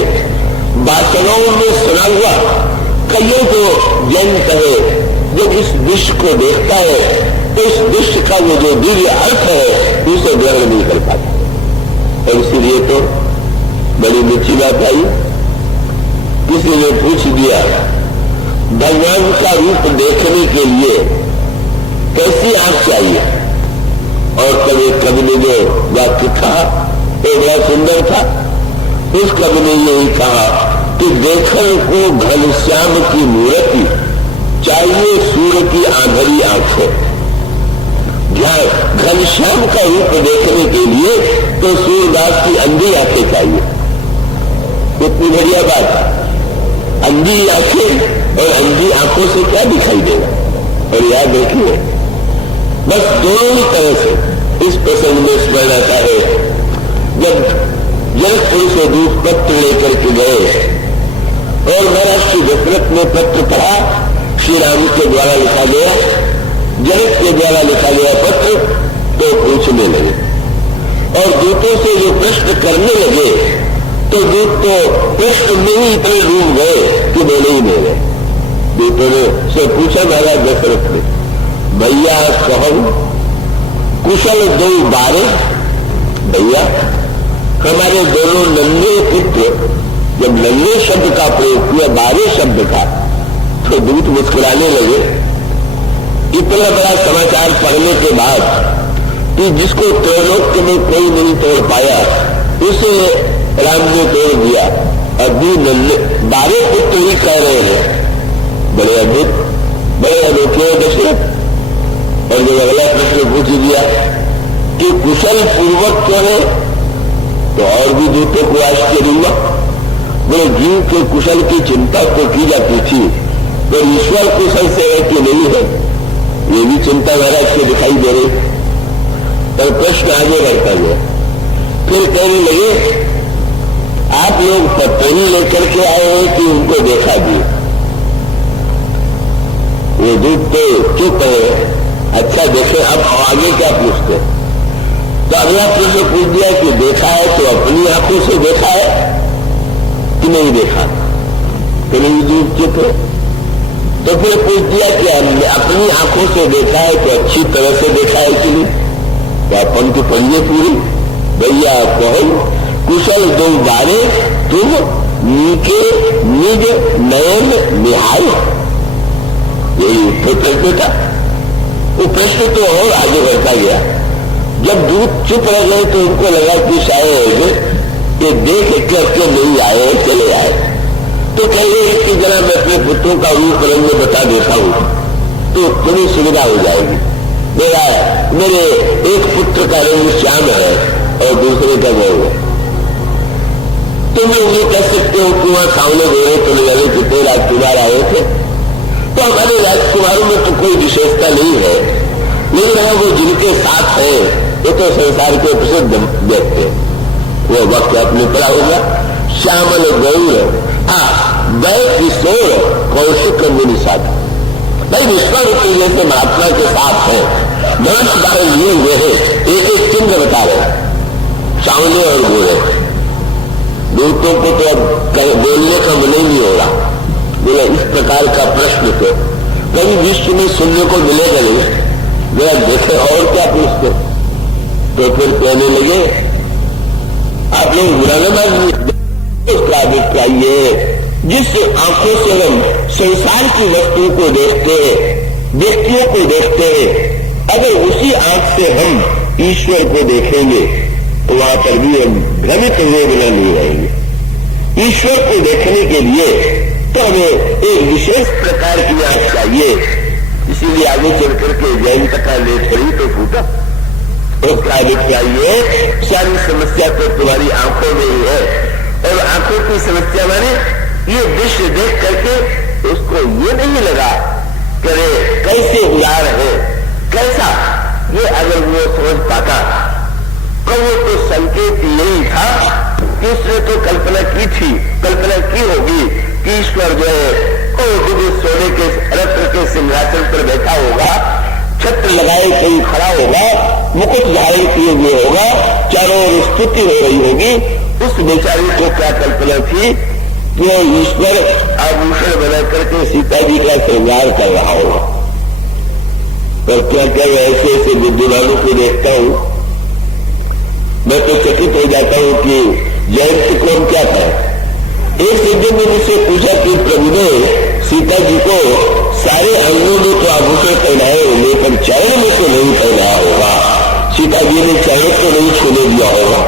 वासनाओं में सुना हुआ कईयों को जयंत है जब इस दृश्य को देखता है तो इस दृश्य का वो जो दिव्य अर्थ है उसे ग्रहण नहीं कर पाता। और इसीलिए तो बड़ी मीठी बात आई, किसी ने पूछ दिया भगवान का रूप देखने के लिए कैसी आंख चाहिए? और कभी कवि ने जो वाक्य कहा वो बड़ा सुंदर था। उस कवि ने यही कहा कि देखन को घनश्याम की मूर्ति चाहिए सूर्य की आंधरी आंखें। घनश्याम का रूप देखने के लिए तो सूर्यदास की अंधी आंखें चाहिए। कितनी बढ़िया बात है। अंधी आंखें और अंधी आंखों से क्या दिखाई देगा? और याद रखिए बस दोनों ही तरह से इस प्रसंग में स्मरण आता है। जब जनकपुर से दूत पत्र लेकर के गए और महाराज श्री दशरथ ने पत्र पढ़ा, श्री राम के द्वारा लिखा गया, जनक के द्वारा लिखा गया पत्र, तो पूछने लगे और दूतों से जो प्रश्न करने लगे तो दूत तो प्रश्न में ही इतने डूब गए कि बोले ही नहीं गए। दूतों ने से पूछा महाराज दशरथ ने, भैया कहो कुशल दो बारे। भैया हमारे दोनों नन्हे पुत्र, जब नन्हे शब्द का प्रयोग किया बारे शब्द का तो दूत मुस्कुराने लगे। इतना बड़ा समाचार पढ़ने के बाद कि जिसको त्रैलोक्य में कोई नहीं तोड़ पाया उसे राम ने तोड़ दिया। अभी नन्हे बारे पुत्र ही कह रहे हैं, बड़े अद्भुत बड़े अनोखे दशरथ। और जब अगला प्रश्न पूछ दिया कि कुशल पूर्वक क्यों है, तो और भी दूतों को आश्चर्य हुआ। बोले जीव के कुशल की चिंता तो की जाती थी, तो ईश्वर कुशल से है कि नहीं है, ये भी चिंता महाराज को दिखाई दे रही। पर प्रश्न आगे बढ़ता गया। फिर कहने लगे आप लोग पत्नी लेकर के आए हो कि उनको देखा भी? वो दूत तो चुप है। अच्छा देखे, अब आगे क्या पूछते? तो अगला प्रश्न पूछ दिया कि देखा है तो अपनी आंखों से देखा है कि नहीं देखा? तो नहीं, दूत चुप है। तो फिर पूछ दिया कि अपनी आंखों से देखा है तो अच्छी तरह से देखा है कि नहीं? तो अपन की पढ़िए पूरी, भैया कहो कुशल दो बारे तुम नीके निज नयन निहाय। यही उत्तर प्रश्न था। वो प्रश्न तो और आगे बढ़ता गया। जब दूत चुप रह गए तो उनको लगा कि शायद ये देख करके नहीं आए, चले आए। तो कहे कि जरा मैं अपने पुत्रों का रूप रंग बता देता हूं तो थोड़ी सुविधा हो जाएगी। मेरे एक पुत्र का रंग श्याम है और दूसरे का गौ है। तुम लोग ये कह सकते हो कि वहां सामने गए तो ले जाने कितने राजकुमार आए थे, तो हमारे राजकुमारों में तो कोई विशेषता नहीं है, लेकिन वो जिनके साथ है ये तो संसार के प्रसिद्ध व्यक्ति, वो वक्त अपने पड़ा होगा। श्यामल गौर वै किशोर कौशिक मुनि साथ। भाई विश्वामित्र जैसे महात्मा के साथ है, धनुष धारण लिए हुए हैं, एक एक चिन्ह बता रहे, सांवले और गोरे। दूतों को तो अब बोलने का मन ही नहीं हो रहा। बोला इस प्रकार का प्रश्न तो कभी विश्व में सुनने को मिलेगा नहीं, जरा देखे और क्या पूछते। तो फिर कहने लगे आप लोग बुरा न मानिए, उसका अभिप्राय ये जिस आंखों से हम संसार की वस्तुओं को देखते हैं, व्यक्तियों को देखते हैं, अगर उसी आंख से हम ईश्वर को देखेंगे तो वहां पर भी हम भ्रमित हुए बिना नहीं रहेंगे। ईश्वर को देखने के लिए तो हमें एक विशेष प्रकार की आंख चाहिए। इसीलिए आगे चल करके जयंत का लेख ही तो फूटा। उसका अभिप्राय ये सारी समस्या तो तुम्हारी आंखों में ही है, और आंखों की समस्या माने ये दृश्य देख करके उसको ये नहीं लगा करे कैसे उदार है, कैसा ये अगर वो समझ पाता तो वो तो संकेत यही था कि उसने तो कल्पना की थी, कल्पना की होगी कि ईश्वर जो है वो सोने के रत्न के सिंहासन पर बैठा होगा, छत्र लगाए कहीं खड़ा होगा, मुकुट धारण किए हुए होगा, चारों ओर स्तुति हो रही होगी। उस बेचारी को क्या कल्पना थी कि ईश्वर आभूषण बना करके सीता जी का श्रृंगार कर रहा होगा। पर क्या क्या ऐसे ऐसे बुद्धिमानों को देखता हूं, मैं तो चकित हो जाता हूं कि जयंत को हम क्या करें। एक सज्जन ने मुझसे पूछा कि प्रभु ने सीता जी को सारे अंगों में तो आभूषण पहनाए, लेकिन चरण में तो नहीं पहनाया होगा, सीता जी ने चरण तो नहीं छूने दिया होगा।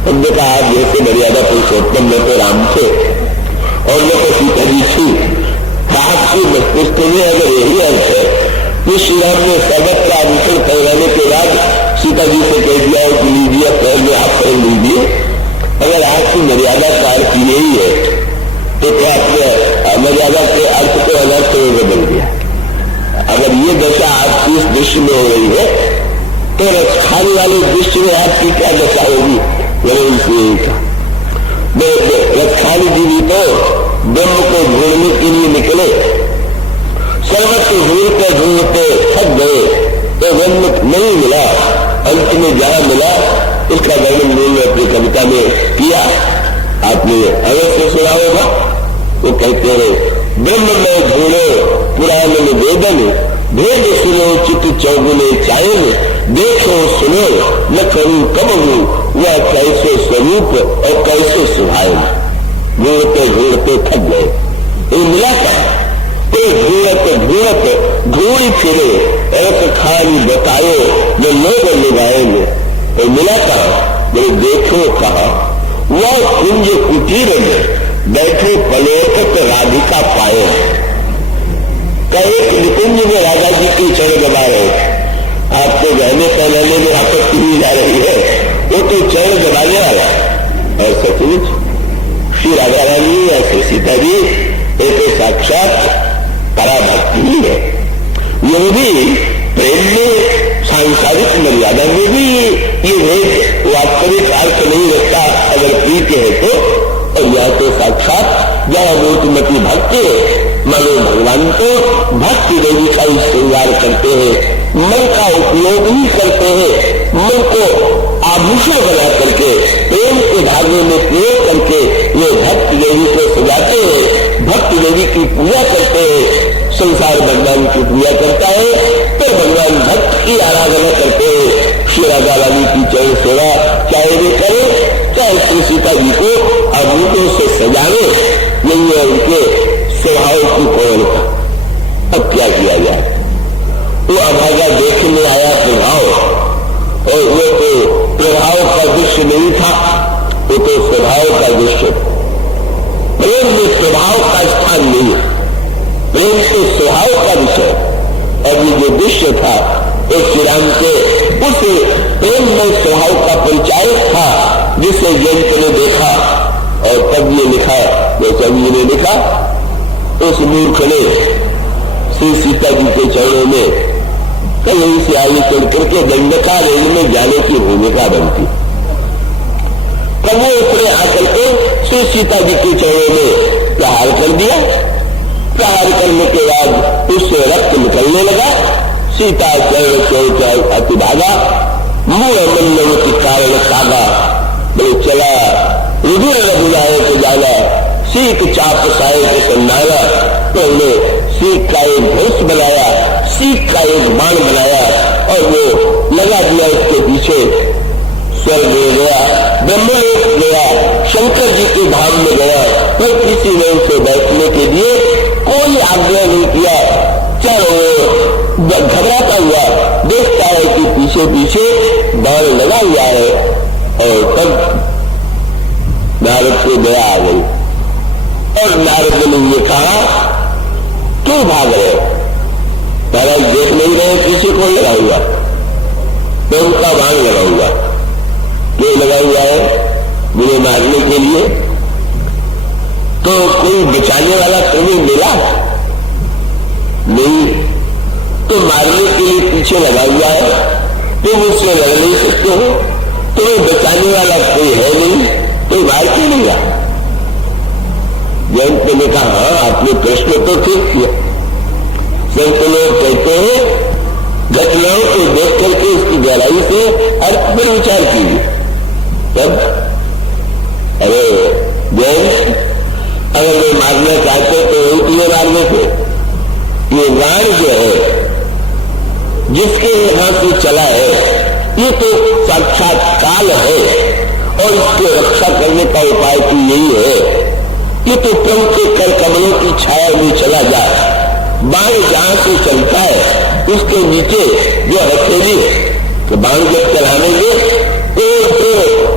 हमने कहा आप जैसे मर्यादा पुरुषोत्तम न तो राम थे और न तो सीता जी थी, आपके मस्तिष्क में अगर यही अर्थ है कि श्री राम ने सर्वत्र आभूषण पहनाने के बाद सीता जी से कह दिया है कि लीजिए पहन में आप पहन लीजिए, अगर आपकी मर्यादा का अर्थ यही है तो क्या आपने मर्यादा के अर्थ को अनर्थ में बदल दिया। अगर ये दशा आपकी इस दृश्य में हो रही है तो रक्षाने वाले दृश्य में आपकी क्या दशा होगी। रक्षानी जी भी तो ब्रह्म को ढूंढने के लिए निकले, सर्वत्र ढूंढते ढूंढते थक गए तो ब्रह्म नहीं मिला, अंत में जहां मिला इसका वर्णन उन्होंने अपनी कविता में किया, आपने अवश्य सुना होगा। वो कहते हैं ब्रह्म में ढूंढो पुराण में वेदन, भेद सुनो चित्त चौगुने चायन, देखो सुनो न करूं कब हूं वह कैसे स्वरूप और कैसे सुभायन। ढूंढते ढूंढते थक गए, ये मिला था तो ढूंढत ढूंढ फिरे ऐसे खाली बताओ न लोग निभाएंगे। तो मिला था मेरे देखो कहा वह कुंज कुटीर में बैठे पलोटक राधिका पाए। एक निकुंज में राधा जी के चरण दबा रहे, जी ये तो साक्षात पराभक्ति ही है। यह भी प्रेम में सांसारिक मर्यादा में भी ये भेद वास्तविक अर्थ नहीं रखता अगर प्रीति है तो। और यह तो साक्षात जहाँ मूर्तिमती भक्ति है, मानो भगवान को भक्ति देवी का ही श्रृंगार करते हैं, मन का उपयोग ही करते हैं, मन को आभूषण बना करके प्रेम के धागे में प्रयोग करके ये भक्ति देवी को सजाते हैं, भक्ति देवी की पूजा करते हैं। संसार भगवान की पूजा करता है तो भगवान भक्त की आराधना करते हैं। श्री राधा रानी की चरण सेवा चाहे वे करें, चाहे श्री सीता जी को आभूषणों से सजावे, यही है उनके स्वभाव की कोमलता। अब क्या किया जाए? वो अभागा देखने आया प्रभाव, और वो तो प्रभाव का दृश्य नहीं था, वो तो स्वभाव का दृश्य। प्रेम में प्रभाव का स्थान नहीं है, प्रेम तो स्वभाव का विषय। और ये जो दृश्य था वो श्री राम के उस प्रेम में स्वभाव का परिचायक था, जिसे जयंत ने देखा और तब ये लिखा, जैसा जी ने लिखा, उस मूर्ख ने श्री सीता जी के चरणों में कहीं से आगे चढ़ करके दंडका रेल में जाने की भूमिका बनती। तब वो उसने आकर के श्री सीता जी के चरणों में प्रहार कर दिया। प्रहार करने के बाद उससे रक्त निकलने लगा। सीता चरण से अति भागा, मूल मंडल के कारण खागा, बोले चला रुधिर रघुराए को जाना, सीख चाप साए के सन्नारा। तो हमने सीख का एक धनुष बनाया, सीख का एक बाण बनाया और वो लगा दिया उसके पीछे। स्वर्ग गया, ब्रह्मलोक गया, शंकर जी के धाम में गया, फिर किसी ने उसे बैठने के लिए कोई आग्रह नहीं किया। चलो घबराता हुआ देखता है कि पीछे पीछे बाण लगा हुआ है। और तब नारद को दया आ गई और नारद ने ये कहा, क्यों भाग रहे? महाराज देख नहीं रहे किसी को लगा हुआ, तो उनका बाण लगा हुआ। क्यों लगा हुआ है? मुझे मारने के लिए। तो कोई बचाने वाला तुम्हें मिला नहीं, तो मारने के लिए पीछे लगा हुआ है, तुम उससे लड़ नहीं सकते हो, तुम्हें बचाने वाला कोई है नहीं, तो मार क्यों नहीं रहा? जयंत ने कहा, हाँ आपने प्रश्न तो ठीक किया। संत लोग कहते हैं घटनाओं को देख करके इसकी गहराई से अर्थ पर विचार कीजिए। तब अरे जयंत, अगर वे मारना चाहते तो उनके मारने थे। ये बाण जो है जिसके यहां से चला है, ये तो साक्षात काल है और इसके रक्षा करने का उपाय तो यही है, ये तो प्रभु के कर कमलों की छाया में चला जाए। बाण जहां से चलता है उसके नीचे जो हथेली है, तो बाण जब चलानेंगे तो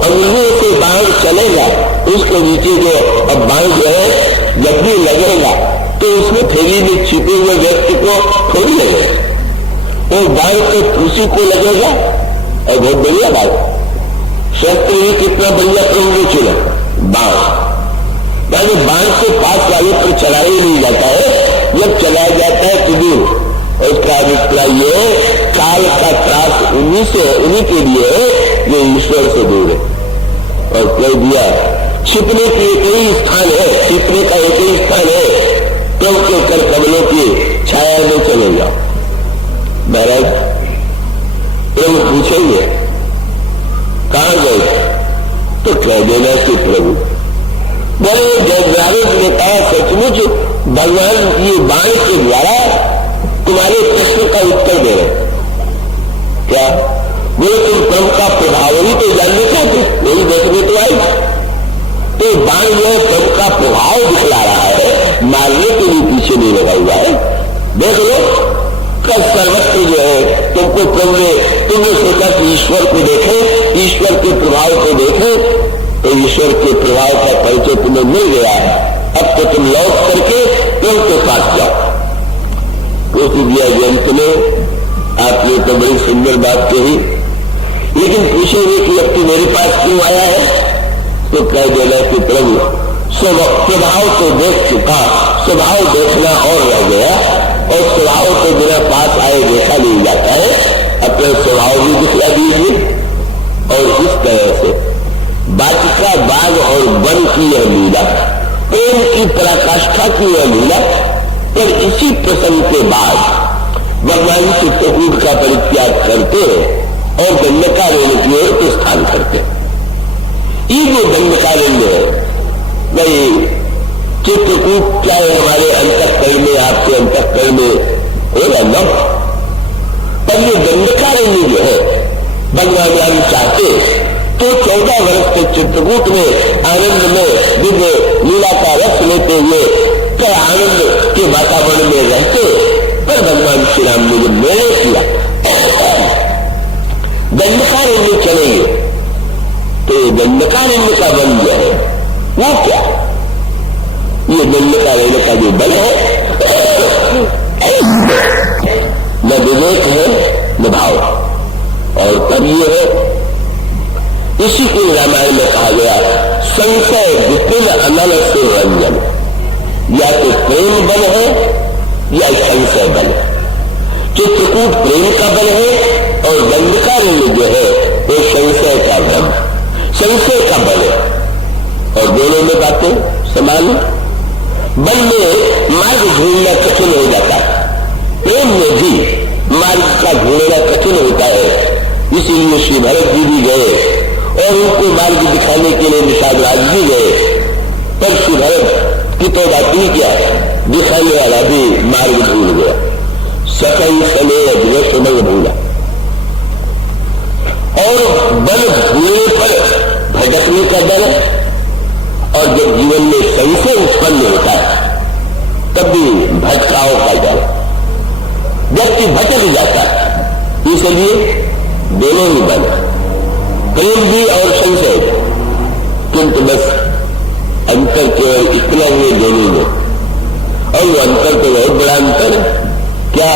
अंगुलियों से बाण चलेगा, उसके नीचे जो अब बाण जो है जब भी लगेगा तो उसमें थैली में छिपे हुए व्यक्ति को थोड़ी लगेगा, वो बाण तो उसी को लगेगा। और बहुत बढ़िया बात, शस्त्र ही कितना बढ़िया प्रभु चला बाण, यानी बाण के पास वाले पर चलाया ही नहीं जाता है, जब चलाया जाता है तो दूर। उसका अभिप्राय ये काल का त्रास उन्हीं के लिए है जो ईश्वर से दूर है। और कह दिया छिपने के एक ही स्थान है, छिपने का एक ही स्थान है, प्रभु के कर कमलों की छाया में चले जाओ। महाराज प्रभु पूछेंगे कहां गए, तो कह देना कि प्रभु। बोले जब नारद ने कहा, सचमुच भगवान ये बाण के द्वारा तुम्हारे प्रश्न का उत्तर दे रहे। क्या बोले? तुम प्रभु का प्रभाव ही तो जानना चाहते, यही देखने तो आई। तो बाण जो है प्रभु का प्रभाव दिखला रहा है, मारने के लिए पीछे नहीं लगा हुआ है। देख लो कल सर्वत्र जो है तुमको प्रभु ने, तुमने सोचा कि ईश्वर को देखे, ईश्वर के प्रभाव को देखे, तो ईश्वर के प्रभाव का परिचय तुम्हें मिल गया। अब तो तुम लौट करके प्रभु के पास जाओ। पूछ दिया जयंत ने, आपने तो बड़ी सुंदर बात कही, लेकिन पूछेंगे कि अब तू मेरे पास क्यों आया है? तो कह देना कि प्रभु स्वभाव तो देख चुका, स्वभाव देखना और रह गया, और स्वभाव के बिना पास आए देखा नहीं जाता है, अपने स्वभाव भी दिखला दीजिए। और इस तरह से वाटिका बाग और वन की यह लीला, प्रेम की पराकाष्ठा की यह लीला। पर इसी प्रसंग के बाद भगवान चित्रकूट का परित्याग करते और दंडकारण्य की ओर प्रस्थान करते। ये जो दंडकारण्य है, भाई चित्रकूट चाहे हमारे अंतःकरण में, आपके अंतःकरण में होगा न, पर ये दंडकारण्य जो है भगवान राम चाहते तो 14 वर्ष के चित्रकूट में आनंद में दिव्य लीला का रस लेते हुए तो आनंद के वातावरण में रहते। पर भगवान श्री राम ने जब निर्णय किया दंडकारण्य चलेंगे, तो दंडकारण्य का वन जो है वो क्या, ये दंडकारण्य का जो बल है न विवेक है न भाव, और तब ये है, इसी को रामायण में कहा गया संशय विपिन अनल से रंजन। या तो प्रेम बल है या संशय बल है। चित्रकूट प्रेम का बल है और दंडकारण्य जो है वो संशय का बल, संशय का बल है। और दोनों में बातें समान। बल में मार्ग ढूंढना कठिन हो जाता है, प्रेम में भी मार्ग का ढूंढना कठिन होता है। इसीलिए श्री भरत जी भी गए और उनको मार्ग दिखाने के लिए निषादराज भी गए, पर श्री भरत की तो बात ही क्या, दिखाने वाला भी मार्ग भूल गया। सकल समय दिवस में भूला। और बल भूलने पर भटकने का डर है, और जब जीवन में संशय उत्पन्न होता है तब भी भटकाव का डर, व्यक्ति भटक जाता है। इसलिए दोनों ही बल, प्रेम भी और संशय, किंतु बस अंतर केवल इतना हुए दोनों में। और वो अंतर तो बहुत बड़ा अंतर है। क्या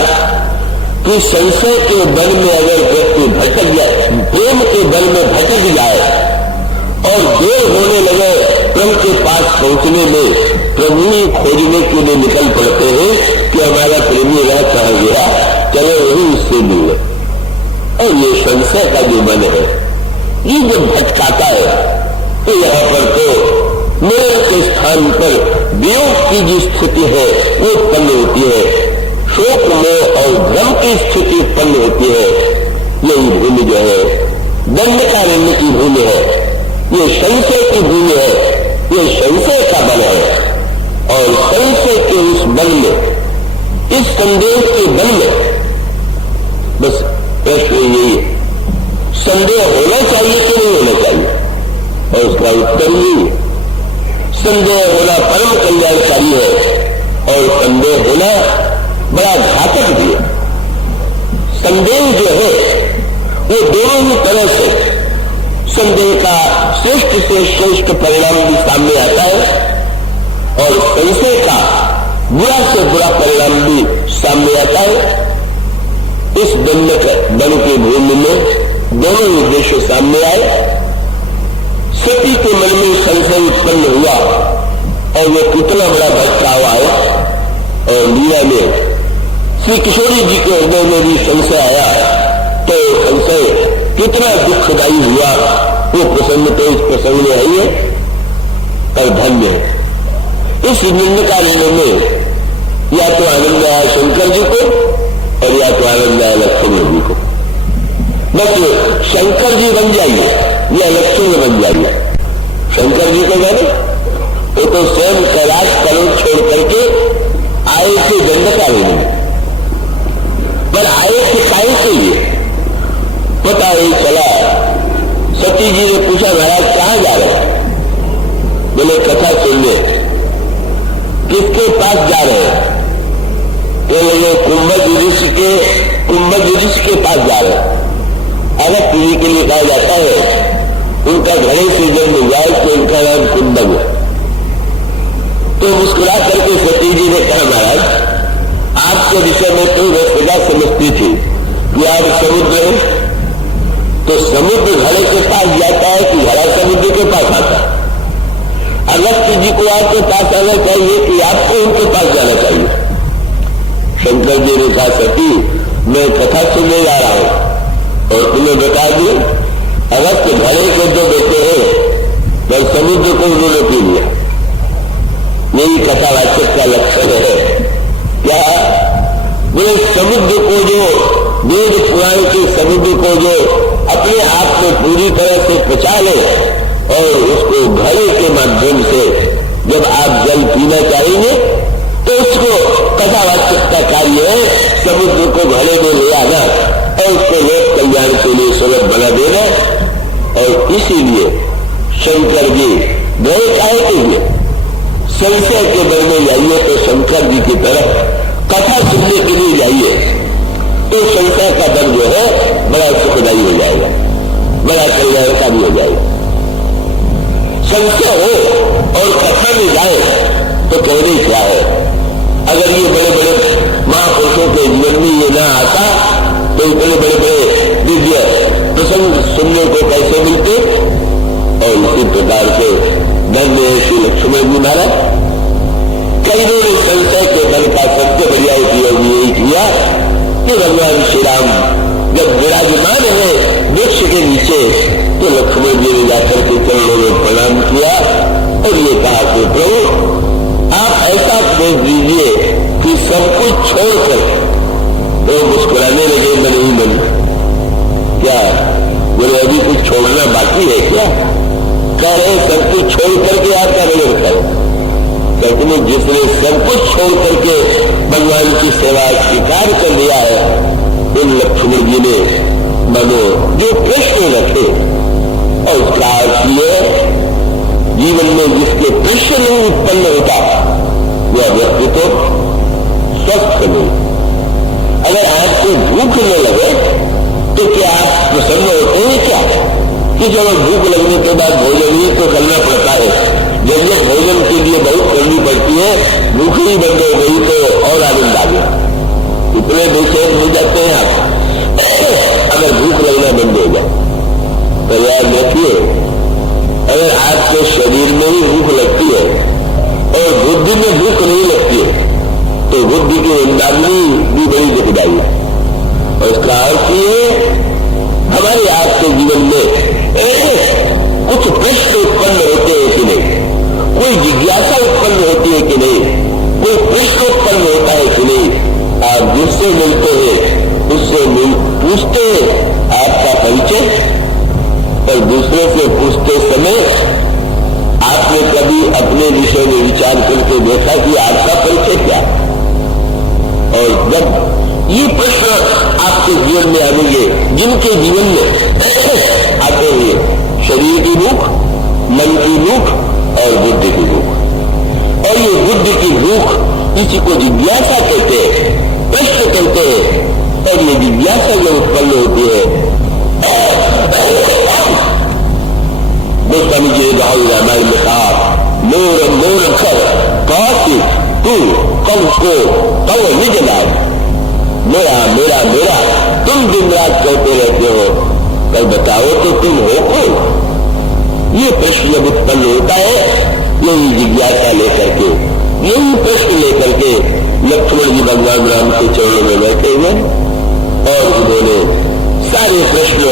कि संशय के बल में अगर व्यक्ति भटक जाए, प्रेम के बल में भटक जाए और देर होने लगे प्रभु के पास पहुंचने में, प्रभु ही खोजने के लिए निकल पड़ते हैं कि हमारा प्रेमी रह कहा गया, चलो वही उससे मिले। और ये संशय का जो मन है, ये जब भटकाता है तो यहाँ पर तो मेरे के स्थान पर वियोग की जो स्थिति है वो उत्पन्न होती है, शोक में और भ्रम की स्थिति उत्पन्न होती है। यही भूमि जो है दंडकारण्य की भूमि है, ये संशय की भूमि है, ये संशय का बल है। और संशय के उस बल में, इस संदेह के बल में, बस प्रश्न यही है, संदेह होना चाहिए कि नहीं होना चाहिए, और उसका उत्तर नहीं है। संदेह होना परम कल्याणकारी है और संदेह होना बड़ा घातक भी है। संदेह जो है वो दोनों ही तरह से, संदेह का श्रेष्ठ से श्रेष्ठ परिणाम भी सामने आता है और संशय का बुरा से बुरा परिणाम भी सामने आता है। इस बन की भूमि में दोनों उद्देश्य सामने आए। सती के मन में संशय उत्पन्न हुआ और वो कितना बड़ा भटकाव आया, और लीला में श्री किशोरी जी के हृदय में भी संशय आया, तो संशय कितना दुखदायी हुआ, वो प्रसन्न तो इस प्रसंग में आई है। पर धन्य इस दंडकारण्य में या तो आनंद आया शंकर जी को और या तो आनंद आया लक्ष्मण जी को। बस शंकर जी बन जाइए या लक्ष्मण बन जाइए। शंकर जी को जाने वो तो स्वयं कैलाश पर्वत छोड़ करके आए थे दंडकारण्य में, पर आए थे काय के लिए पता नहीं चला। सती जी ने पूछा, महाराज कहां जा रहे हैं? बोले कथा सुनने। किसके पास जा रहे हैं? तो लोग कुंभज ऋषि के पास जा रहे हैं। अगर पीढ़ी के लिए कहा जाता है उनका घड़े से जन्म जाए तो उनका नाम कुंभज है। तो मुस्कुरा करके सती जी ने कहा, महाराज आपके विषय में तो रसदा समझती थी कि आप समुद्र है, तो समुद्र घड़े के पास जाता है कि घड़ा समुद्र के पास आता है? अगस्त्य जी को माता के पास आना चाहिए कि आपको उनके पास जाना चाहिए? शंकर जी ने कहा, सती मैं कथा सुनने जा रहा हूं और तुम्हें बता दूं, अगस्त घड़े के जो बेटे हैं वह समुद्र को उन्होंने पी लिया। यही कथावाचक का लक्षण है। क्या बोले, समुद्र को जो वेद पुराण के समुद्र को जो अपने आप में पूरी तरह से पचा ले और उसको घड़े के माध्यम से जब आप जल पीना चाहेंगे तो उसको कथावाचक का कार्य है समुद्र को घड़े में ले आना और उसको लोक कल्याण के लिए सुलभ बना देना। और इसीलिए शंकर जी गए काहे के लिए? संशय के मन में जाइए तो शंकर जी की तरफ कथा सुनने के लिए जाइए तो संशय का दर जो है बड़ा सुखदायी हो जाएगा, बड़ा कल्याणकारी हो जाएगा। संशय हो और कथा में जाए तो कहने क्या है? अगर ये बड़े बड़े महापुरुषों के जीवन में ये ना आता तो इतने बड़े बड़े दिव्य प्रसंग सुनने को कैसे मिलते? और इसी प्रकार से धन्य श्री लक्ष्मण जी महाराज कईयों ने संशय के बल का सबसे बढ़िया उपयोग यही किया कि भगवान श्री राम जब विराजमान है वृक्ष के नीचे तो लक्ष्मण जी ने जाकर के चरणों में प्रणाम किया और ये कहा कि प्रभु आप ऐसा उपदेश दीजिए कि सब कुछ छोड़कर वो मुस्कुराने लगे मन ही मन। क्या बोले, अभी कुछ छोड़ना बाकी है क्या? कह रहे सब कुछ छोड़ करके आपका नजर करो। कहते जिसने सब कुछ छोड़ करके भगवान की सेवा स्वीकार कर लिया है उन लक्ष्मण जी ने मनो जो प्रश्न रखे और उसका अर्थ ये जीवन में जिसके प्रश्न नहीं उत्पन्न होता वह व्यक्ति तो स्वस्थ नहीं। अगर आपको भूख न लगे तो क्या आप प्रसन्न होते हैं क्या? कि जब भूख लगने के बाद भोजन ही तो करना पड़ता है। जब भोजन के लिए बहुत करनी पड़ती है, भूख ही बंद हो गई तो और आनंद आ गया। इतने बेचैन हो जाते हैं आप अगर भूख लगना बंद हो जाए। तो याद रखिए, अगर आपके शरीर में ही भूख लगती है और बुद्धि में भूख नहीं लगती है तो बुद्धि की वृंदावनी भी बड़ी दुखदाई है। और इसका अर्थ ये हमारे आपके जीवन में कुछ प्रश्न उत्पन्न होते हैं कि नहीं, कोई जिज्ञासा उत्पन्न होती है कि नहीं, कोई प्रश्न उत्पन्न होता है कि नहीं। आप जिससे मिलते हैं उससे पूछते हैं आपका परिचय और दूसरे से पूछते समय आपने कभी अपने विषय में विचार करके देखा कि आपका परिचय क्या? और जब ये प्रश्न आपके जीवन में आएंगे, जिनके जीवन में आते हुए शरीर की भूख, मन की भूख और बुद्धि की भूख, और ये बुद्धि की भूख इसी को जिज्ञासा कहते हैं, प्रश्न कहते हैं। और ये जिज्ञासा जो उत्पन्न होती है, गोस्वामी जी ने रामायण में कहा, मोर मोर कर काशी तू कल को कव निज लाभ, मेरा मेरा मेरा तुम दिन रात कहते रहते हो, कल बताओ तो तुम हो कौन? ये प्रश्न जब उत्पन्न होता है, यही जिज्ञासा लेकर के, यही प्रश्न लेकर के लक्ष्मण जी भगवान राम के चरणों में बैठे हुए और उन्होंने सारे प्रश्न,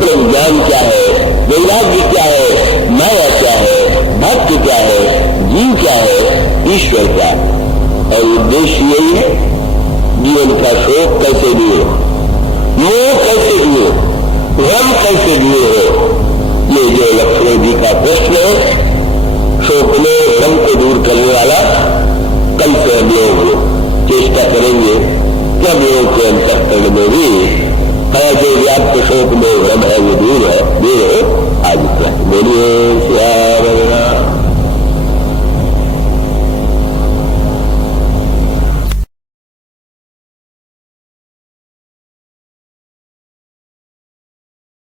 ब्रह्म ज्ञान क्या है, वैराग्य क्या है, माया क्या है, भक्ति क्या है, जीव क्या है, ईश्वर क्या। और उद्देश्य यही है, जीवन का शोक कैसे दूर, मोह कैसे दूर, भ्रम कैसे दूर हो। ये जो लक्ष्मण जी का प्रश्न है, शोक में भ्रम को दूर करने वाला, कल से हम लोग चेष्टा करेंगे कि हम लोगों के अंतःकरण में भी जो व्याप्त शोक में भ्रम है वो दूर हो। आज बोलिए